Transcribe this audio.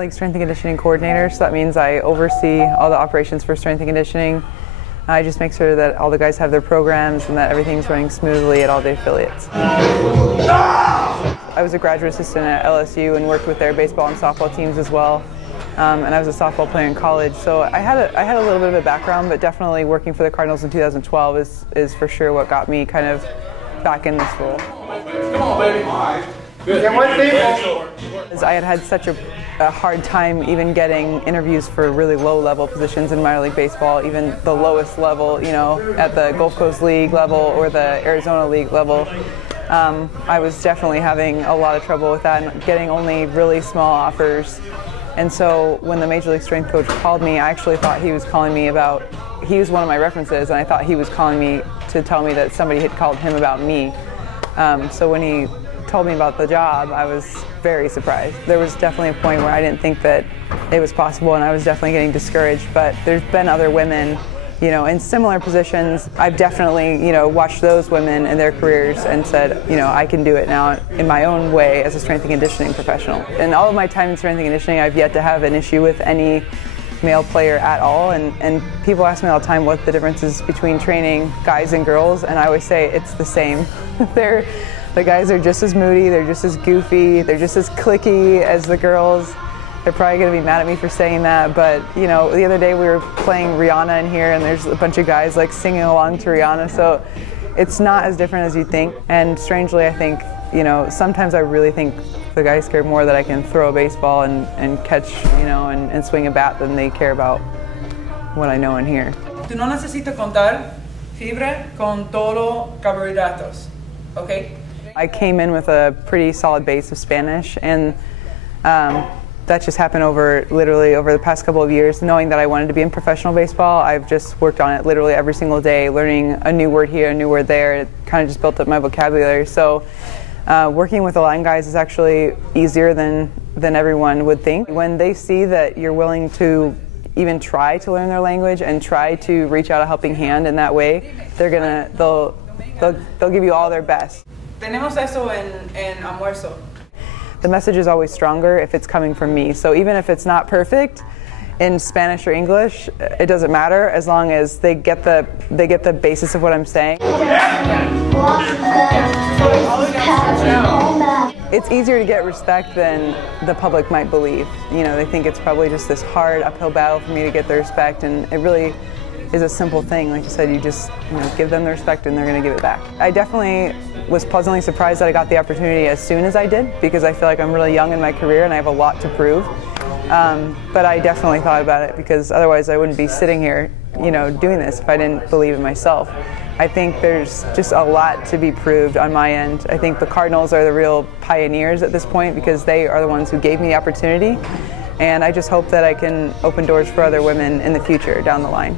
minor league strength and conditioning coordinator, so that means I oversee all the operations for strength and conditioning. I just make sure that all the guys have their programs and that everything's running smoothly at all the affiliates. I was a graduate assistant at LSU and worked with their baseball and softball teams as well. And I was a softball player in college, so I had a little bit of a background, but definitely working for the Cardinals in 2012 is for sure what got me kind of back in this role. Come on, baby. All right. Good. I had such a hard time even getting interviews for really low-level positions in minor league baseball, even the lowest level, you know, at the Gulf Coast League level or the Arizona League level. I was definitely having a lot of trouble with that and getting only really small offers. And so when the Major League Strength coach called me, I actually thought he was calling me about, he was one of my references, and I thought he was calling me to tell me that somebody had called him about me. So when he told me about the job, I was very surprised. There was definitely a point where I didn't think that it was possible, and I was definitely getting discouraged, but there's been other women, you know, in similar positions. I've definitely, you know, watched those women in their careers and said, you know, I can do it now in my own way as a strength and conditioning professional. In all of my time in strength and conditioning, I've yet to have an issue with any male player at all, and people ask me all the time what the difference is between training guys and girls, and I always say it's the same. The guys are just as moody, they're just as goofy, they're just as cliquey as the girls. They're probably going to be mad at me for saying that, but you know, the other day we were playing Rihanna in here and there's a bunch of guys like singing along to Rihanna, so it's not as different as you think. And strangely, I think, you know, sometimes I really think the guys care more that I can throw a baseball and catch, you know, and swing a bat than they care about what I know in here. Tú no necesitas contar fibra con todo carbohidratos, okay? I came in with a pretty solid base of Spanish, and that just happened literally over the past couple of years. Knowing that I wanted to be in professional baseball, I've just worked on it literally every single day, learning a new word here, a new word there. It kind of just built up my vocabulary. So working with the line guys is actually easier than everyone would think. When they see that you're willing to even try to learn their language and try to reach out a helping hand in that way, they'll give you all their best. Tenemos eso en almuerzo. The message is always stronger if it's coming from me. So even if it's not perfect in Spanish or English, it doesn't matter as long as they get the basis of what I'm saying. It's easier to get respect than the public might believe. You know, they think it's probably just this hard uphill battle for me to get their respect, and it really is a simple thing. Like I said, you just give them the respect and they're going to give it back. I definitely was pleasantly surprised that I got the opportunity as soon as I did, because I feel like I'm really young in my career and I have a lot to prove. But I definitely thought about it, because otherwise I wouldn't be sitting here, you know, doing this if I didn't believe in myself. I think there's just a lot to be proved on my end. I think the Cardinals are the real pioneers at this point, because they are the ones who gave me the opportunity. And I just hope that I can open doors for other women in the future down the line.